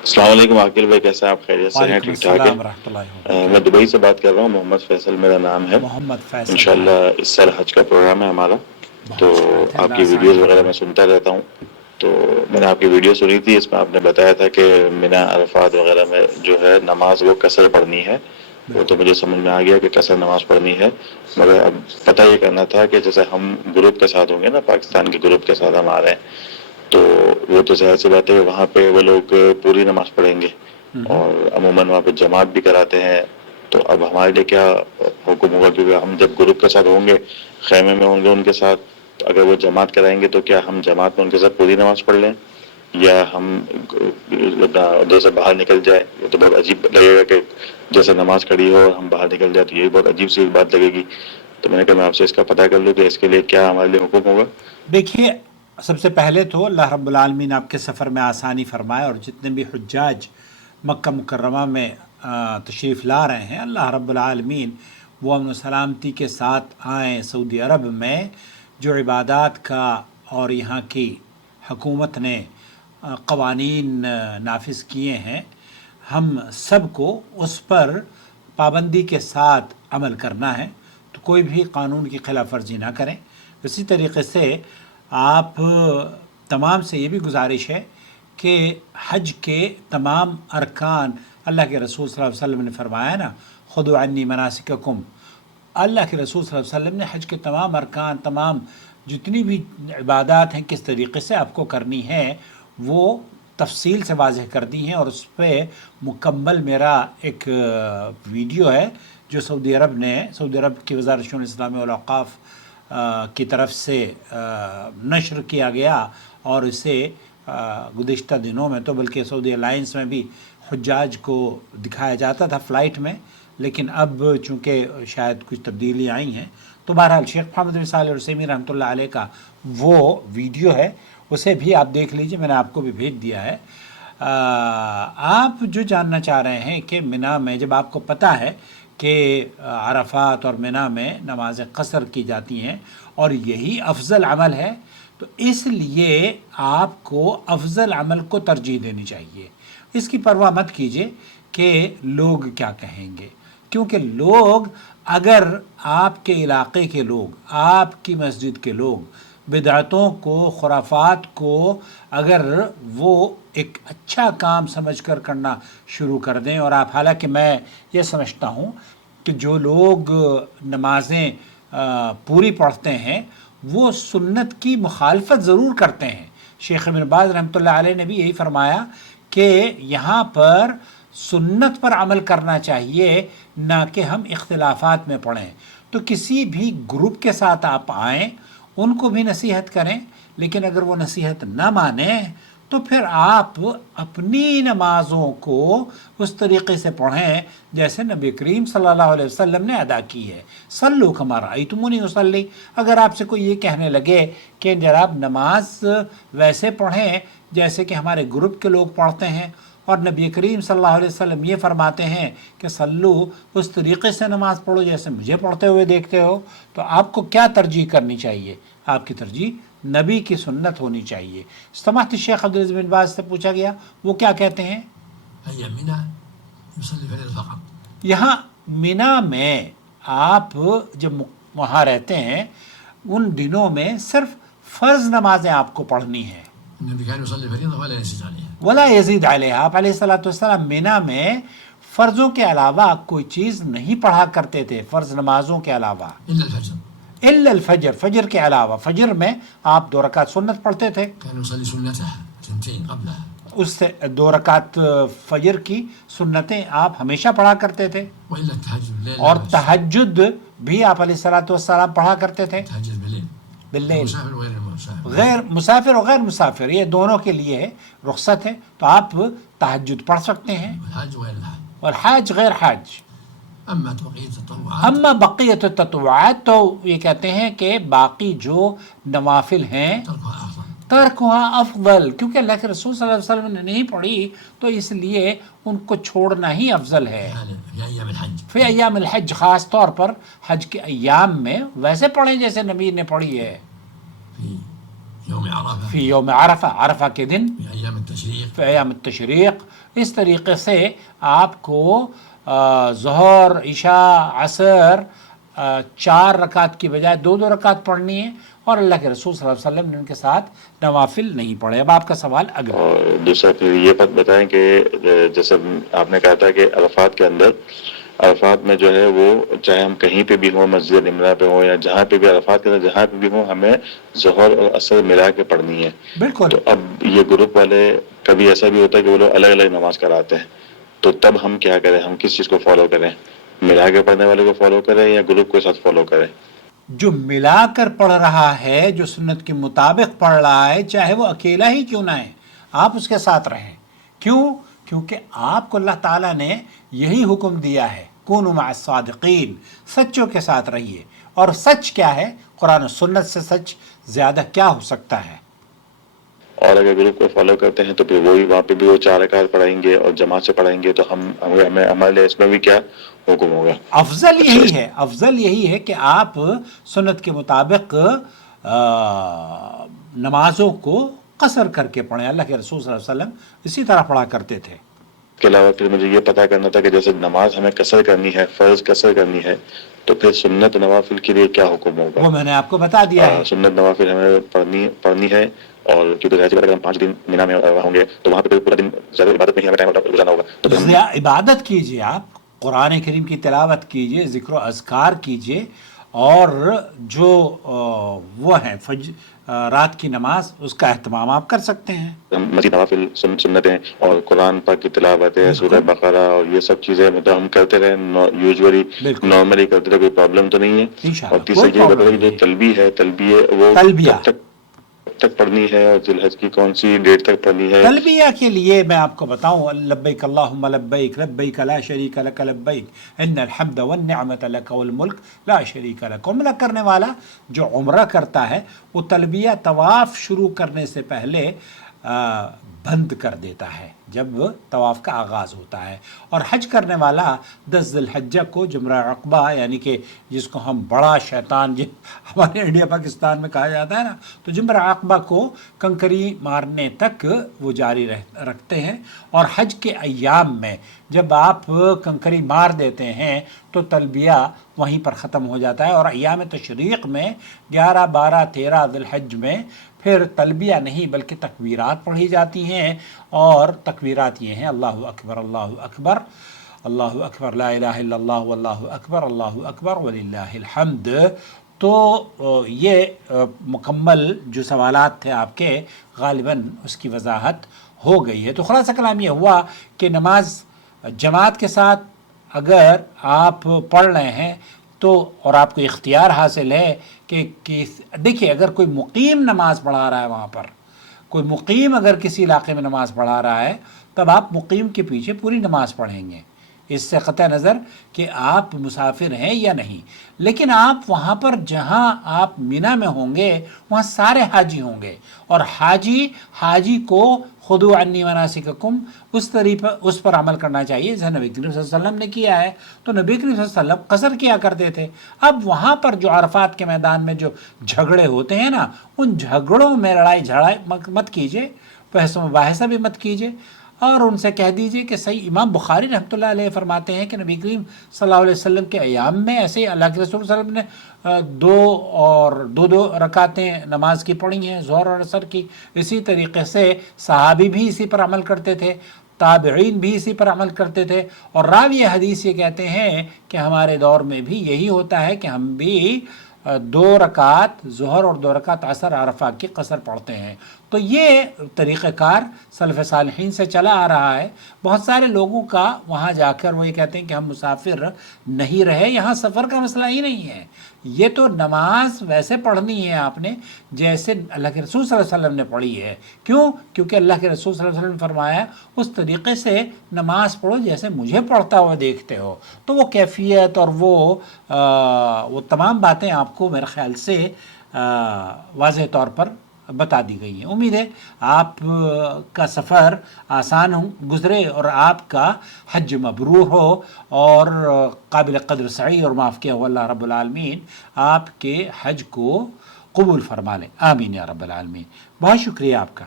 السلام علیکم عاقل بھائی، کیسے ہیں آپ؟ خیریت سے ہیں؟ وعلیکم ٹھیک ٹھاک ہے؟ السلام ورحمۃ اللہ میں وبرکاتہ۔ دبئی سے بات کر رہا ہوں، محمد فیصل میرا نام ہے۔ محمد فیصل انشاءاللہ بھائی، اس سال حج کا پروگرام ہے ہمارا، تو بہت اچھی بات ہے، اللہ آپ کی آسان ویڈیوز وغیرہ میں فرمائے۔ سنتا رہتا ہوں۔ تو میں نے آپ کی ویڈیو سنی تھی، اس میں آپ نے بتایا تھا کہ مینا عرفات وغیرہ میں جو ہے نماز وہ قصر پڑھنی ہے۔ وہ تو بالکل مجھے سمجھ میں آ گیا کہ قصر نماز پڑھنی ہے، مگر اب پتہ یہ کرنا تھا کہ جیسے ہم گروپ کے ساتھ ہوں گے نا، پاکستان کے گروپ کے ساتھ ہم آ رہے ہیں، تو وہ تو ظاہر سی بات ہے کہ وہاں پہ وہ لوگ پوری نماز پڑھیں گے اور عموماً وہاں پہ جماعت بھی کراتے ہیں۔ تو اب ہمارے لیے کیا حکم ہوگا؟ کیونکہ ہم جب گروپ کے ساتھ ہوں گے، خیمے میں ہوں گے ان کے ساتھ، اگر وہ جماعت کرائیں گے تو کیا ہم جماعت میں ان کے ساتھ پوری نماز پڑھ لیں، یا ہم ادھر سے باہر نکل جائیں؟ یہ تو بہت عجیب لگے گا کہ جیسے نماز کھڑی ہو اور ہم باہر نکل جائیں، تو یہ بہت عجیب سی بات لگے گی۔ تو میں نے کہا میں آپ سے اس کا پتہ کر لوں کہ اس کے لیے کیا ہمارے لیے حکم ہوگا۔ دیکھیے، سب سے پہلے تو اللہ رب العالمین آپ کے سفر میں آسانی فرمائے، اور جتنے بھی حجاج مکہ مکرمہ میں تشریف لا رہے ہیں، اللہ رب العالمین وہ امن و سلامتی کے ساتھ آئیں۔ سعودی عرب میں جو عبادات کا اور یہاں کی حکومت نے قوانین نافذ کیے ہیں، ہم سب کو اس پر پابندی کے ساتھ عمل کرنا ہے، تو کوئی بھی قانون کی خلاف ورزی نہ کریں۔ اسی طریقے سے آپ تمام سے یہ بھی گزارش ہے کہ حج کے تمام ارکان، اللہ کے رسول صلی اللہ علیہ وسلم نے فرمایا نا، خذوا عنی مناسککم، اللہ کے رسول صلی اللہ علیہ وسلم نے حج کے تمام ارکان، تمام جتنی بھی عبادات ہیں کس طریقے سے آپ کو کرنی ہے وہ تفصیل سے واضح کر دی ہیں، اور اس پہ مکمل میرا ایک ویڈیو ہے جو سعودی عرب کی وزارت شؤون اسلامی والاوقاف کی طرف سے نشر کیا گیا، اور اسے گزشتہ دنوں میں تو بلکہ سعودی الائنس میں بھی حجاج کو دکھایا جاتا تھا فلائٹ میں، لیکن اب چونکہ شاید کچھ تبدیلی آئی ہیں، تو بہرحال شیخ محمد بن صالح العثیمین رحمۃ اللہ علیہ کا وہ ویڈیو ہے، اسے بھی آپ دیکھ لیجئے، میں نے آپ کو بھی بھیج دیا ہے۔ آپ جو جاننا چاہ رہے ہیں کہ منا میں جب آپ کو پتہ ہے کہ عرفات اور منا میں نماز قصر کی جاتی ہیں اور یہی افضل عمل ہے، تو اس لیے آپ کو افضل عمل کو ترجیح دینی چاہیے۔ اس کی پرواہ مت کیجیے کہ لوگ کیا کہیں گے، کیونکہ لوگ، اگر آپ کے علاقے کے لوگ، آپ کی مسجد کے لوگ بدعتوں کو، خرافات کو اگر وہ ایک اچھا کام سمجھ کر کرنا شروع کر دیں، اور آپ، حالانکہ میں یہ سمجھتا ہوں کہ جو لوگ نمازیں پوری پڑھتے ہیں وہ سنت کی مخالفت ضرور کرتے ہیں۔ شیخ ابن باز رحمۃ اللہ علیہ نے بھی یہی فرمایا کہ یہاں پر سنت پر عمل کرنا چاہیے، نہ کہ ہم اختلافات میں پڑھیں۔ تو کسی بھی گروپ کے ساتھ آپ آئیں، ان کو بھی نصیحت کریں، لیکن اگر وہ نصیحت نہ مانیں تو پھر آپ اپنی نمازوں کو اس طریقے سے پڑھیں جیسے نبی کریم صلی اللہ علیہ وسلم نے ادا کی ہے۔ صلو کما رأیتمونی اصلی۔ اگر آپ سے کوئی یہ کہنے لگے کہ جناب نماز ویسے پڑھیں جیسے کہ ہمارے گروپ کے لوگ پڑھتے ہیں، اور نبی کریم صلی اللہ علیہ وسلم یہ فرماتے ہیں کہ صلو، اس طریقے سے نماز پڑھو جیسے مجھے پڑھتے ہوئے دیکھتے ہو، تو آپ کو کیا ترجیح کرنی چاہیے؟ آپ کی ترجیح نبی کی سنت ہونی چاہیے۔ سماحت الشیخ عبدالعزیز بن باز سے پوچھا گیا، وہ کیا کہتے ہیں؟ یہاں مینا میں آپ جب وہاں رہتے ہیں ان دنوں میں صرف فرض نمازیں آپ کو پڑھنی ہیں، ولا یزید علیہ۔ آپ علیہ الصلوۃ والسلام مینا میں فرضوں کے علاوہ کوئی چیز نہیں پڑھا کرتے تھے، فرض نمازوں کے علاوہ، الا الفجر، فجر کے علاوہ۔ فجر میں آپ 2 رکعت سنت پڑھتے تھے، اس سے 2 رکعت فجر کی سنتیں آپ ہمیشہ پڑھا کرتے تھے، اور تہجد بھی آپ علیہ الصلوۃ والسلام پڑھا کرتے تھے باللیل۔ غیر مسافر اور غیر مسافر یہ دونوں کے لیے رخصت ہے، تو آپ تہجد پڑھ سکتے ہیں، اور حاج غیر حاج۔ اما بقیت التطوعات، تو یہ کہتے ہیں کہ باقی جو نوافل ہیں ترکھا افضل، کیونکہ اللہ کے رسول صلی اللہ علیہ وسلم نے نہیں پڑھی تو اس لیے ان کو چھوڑنا ہی افضل ہے۔ فی ایام الحج، خاص طور پر حج کے ایام میں ویسے پڑھیں جیسے نبی نے پڑھی ہے۔ عرفة فی یوم عرفہ، عرفہ کے دن، في أيام التشريق. فی ایام التشریق. اس طریقے سے آپ کو ظہر، عشاء، عصر 4 رکعت کی بجائے 2 رکعت پڑھنی ہے، اور اللہ کے رسول صلی اللہ علیہ وسلم نے ان کے ساتھ نوافل نہیں پڑھے. اب آپ کا سوال اگلا. اور دوسرا پھر یہ بات بتائیں کہ جیسے آپ نے کہا تھا کہ عرفات کے اندر، عرفات میں جو ہے وہ چاہے ہم کہیں پہ بھی ہوں، مسجد نمرہ پہ ہوں یا جہاں پہ بھی، عرفات کے اندر جہاں پہ بھی ہوں، ہمیں ظہر اور عصر ملا کے پڑھنی ہے. بالکل. تو اب یہ گروپ والے کبھی ایسا بھی ہوتا ہے کہ وہ لوگ الگ الگ نماز کراتے ہیں، تو تب ہم کیا کریں؟ ہم کس چیز کو فالو کریں؟ ملا کے پڑھنے والے کو فالو کریں یا گروپ کے ساتھ فالو کریں؟ جو ملا کر پڑھ رہا ہے، جو سنت کے مطابق پڑھ رہا ہے، چاہے وہ اکیلا ہی کیوں نہ ہے، آپ اس کے ساتھ رہیں. کیوں؟ کیونکہ آپ کو اللہ تعالیٰ نے یہی حکم دیا ہے، کونوا مع الصادقین، سچوں کے ساتھ رہیے. اور سچ کیا ہے؟ قرآن و سنت سے سچ زیادہ کیا ہو سکتا ہے؟ اور اگر گروپ کو فالو کرتے ہیں تو پھر وہی وہاں پہ بھی وہ 4 رکعت پڑھائیں گے اور جماعت سے پڑھائیں گے، تو ہمیں ہمارے لیے اس میں بھی کیا حکم ہوگا؟ افضل یہی ہے، افضل یہی ہے کہ آپ سنت کے مطابق نمازوں کو قصر کر کے پڑھیں. اللہ کے رسول صلی اللہ علیہ وسلم اسی طرح پڑھا کرتے تھے. اس کے علاوہ پھر مجھے یہ پتا کرنا تھا کہ جیسے نماز ہمیں قصر کرنی ہے، فرض قصر کرنی ہے، تو پھر سنت نوافل کے لیے کیا حکم ہوگا؟ وہ میں نے آپ کو بتا دیا ہے. سنت نوافل ہمیں پڑھنی ہے، اور کیونکہ ظاہر سی بات ہے اگر ہم 5 دن مینا میں ہوں گے تو وہاں پہ پورا دن زیادہ عبادت میں ہی ہمیں ٹائم گزارنا ہوگا. تو پھر عبادت کیجئے، آپ قرآن کریم کی تلاوت کیجئے، ذکر و اذکار کیجئے، اور جو وہ ہیں رات کی نماز، اس کا اہتمام آپ کر سکتے ہیں. ہم مزید نوافل سنتیں اور قرآن پاک کی تلاوت ہے، سورہ بقرہ اور یہ سب چیزیں مطلب ہم کرتے رہے، یوزولی نارملی کرتے رہے، کوئی پرابلم تو نہیں ہے. اور تیسرا یہ بتا کہ جو تلبیہ ہے، تلبیہ وہ کب تک پڑھنی ہے اور ذی الحج کی کون سی ڈیٹ تک پڑھنی ہے؟ تلبیہ کے لیے میں آپ کو بتاؤں، لبیک اللہم لبیک، لبیک لا شریک لک لبیک، ان الحمد والنعمت لک والملک لا شریک لک. عمرہ کرنے والا جو عمرہ کرتا ہے وہ تلبیہ طواف شروع کرنے سے پہلے بند کر دیتا ہے جب طواف کا آغاز ہوتا ہے. اور حج کرنے والا 10 ذی الحجہ کو جمرہ عقبہ، یعنی کہ جس کو ہم بڑا شیطان ہمارے انڈیا پاکستان میں کہا جاتا ہے نا، تو جمرہ عقبہ کو کنکری مارنے تک وہ جاری رکھتے ہیں. اور حج کے ایام میں جب آپ کنکری مار دیتے ہیں تو تلبیہ وہیں پر ختم ہو جاتا ہے. اور ایام تشریق میں 11، 12، 13 ذی الحج میں پھر تلبیہ نہیں بلکہ تکبیرات پڑھی جاتی ہیں. اور تکبیرات یہ ہیں: اللہ اکبر، اللہ اکبر، اللہ اکبر، لا الہ الا اللہ، واللہ اکبر، اللہ اکبر وللہ الحمد. تو یہ مکمل جو سوالات تھے آپ کے، غالباً اس کی وضاحت ہو گئی ہے. تو خلاصہ کلام یہ ہوا کہ نماز جماعت کے ساتھ اگر آپ پڑھ رہے ہیں تو، اور آپ کو اختیار حاصل ہے کہ دیکھیے، اگر کوئی مقیم نماز پڑھا رہا ہے، وہاں پر کوئی مقیم اگر کسی علاقے میں نماز پڑھا رہا ہے، تب آپ مقیم کے پیچھے پوری نماز پڑھیں گے، اس سے قطع نظر کہ آپ مسافر ہیں یا نہیں. لیکن آپ وہاں پر جہاں آپ مینا میں ہوں گے وہاں سارے حاجی ہوں گے، اور حاجی کو خذوا عنی مناسککم اس پر عمل کرنا چاہیے جیسے نبی کریم صلی اللہ علیہ وسلم نے کیا ہے. تو نبی کریم صلی اللہ علیہ وسلم قصر کیا کرتے تھے. اب وہاں پر جو عرفات کے میدان میں جو جھگڑے ہوتے ہیں نا، ان جھگڑوں میں لڑائی جھڑائی مت کیجیے، بحث و مباحثہ بھی مت کیجیے، اور ان سے کہہ دیجئے کہ صحیح امام بخاری رحمۃ اللہ علیہ فرماتے ہیں کہ نبی کریم صلی اللہ علیہ وسلم کے ایام میں ایسے ہی اللہ کے رسول صلی اللہ علیہ وسلم نے 2 رکعتیں نماز کی پڑھی ہیں، ظہر اور عصر کی. اسی طریقے سے صحابی بھی اسی پر عمل کرتے تھے، تابعین بھی اسی پر عمل کرتے تھے. اور راوی حدیث یہ کہتے ہیں کہ ہمارے دور میں بھی یہی ہوتا ہے کہ ہم بھی 2 رکعت ظہر اور 2 رکعت عصر عرفہ کی قصر پڑھتے ہیں. تو یہ طریقہ کار سلف صالحین سے چلا آ رہا ہے. بہت سارے لوگوں کا وہاں جا کر وہ یہ کہتے ہیں کہ ہم مسافر نہیں رہے. یہاں سفر کا مسئلہ ہی نہیں ہے، یہ تو نماز ویسے پڑھنی ہے آپ نے جیسے اللہ کے رسول صلی اللہ علیہ وسلم نے پڑھی ہے. کیوں؟ کیونکہ اللہ کے رسول صلی اللہ علیہ وسلم نے فرمایا اس طریقے سے نماز پڑھو جیسے مجھے پڑھتا ہوا دیکھتے ہو. تو وہ کیفیت اور وہ تمام باتیں آپ کو میرے خیال سے واضح طور پر بتا دی گئی ہیں. امید ہے آپ کا سفر آسان گزرے اور آپ کا حج مبرور ہو اور قابل قدر سعی اور معاف کیا ہوا اللہ رب العالمین آپ کے حج کو قبول فرما لیں، آمین یا رب العالمین۔ بہت شکریہ آپ کا۔